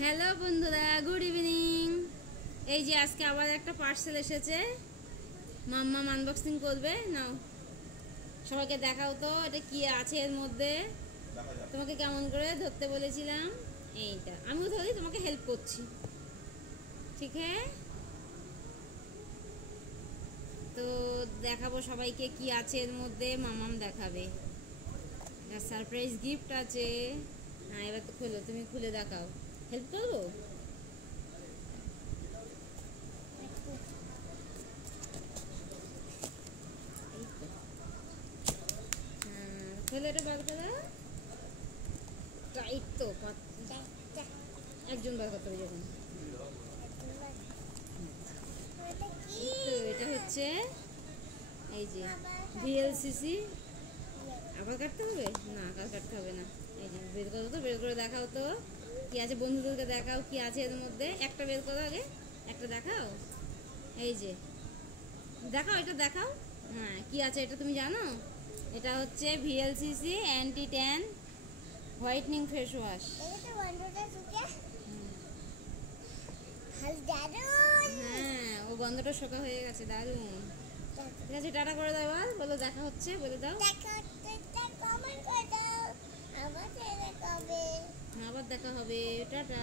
Hello বন্ধুরা, good evening. এই যে আজকে আবার একটা পার্সেল এসেছে, মাম্মাম আনবক্সিং করবে। নাও সবাইকে দেখাও তো এটা কি আছে এর মধ্যে। তোমাকে কেমন করে ধরতে বলেছিলাম, এইটা আমিও ধরি, তোমাকে হেল্প করছি, ঠিক হ্যাঁ? তো দেখাবো সবাইকে কি আছে এর মধ্যে, মাম্মাম দেখাবে। সারপ্রাইজ গিফট আছে। হ্যাঁ, এবার তো খোলো, তুমি খুলে দেখাও, হেল্প করবো। খোলো, এটা বার করো। টাইট তো, একজন বার করতে হবে যখন। তো এটা হচ্ছে এই যে ভিএলসিসি। আবার কাটতে হবে না, আবার কাটতে হবে না। এই যে বের করো তো, বের করে দেখাও তো কি আছে, বন্ধুদেরকে দেখাও কি আছে এর মধ্যে। একটা বের করো আগে, একটা দেখাও। এই যে দেখাও, এটা দেখাও। হ্যাঁ, কি আছে এটা তুমি জানো? এটা হচ্ছে VLCC anti tan whitening face wash. হ্যাঁ, ও গন্ধটা শোকা হয়ে গেছে, দারুণ। ঠিক আছে, টাটা করে দাও, এবার বলো দেখা হচ্ছে, বলে দাও। আবার দেখা হবে, টাটা।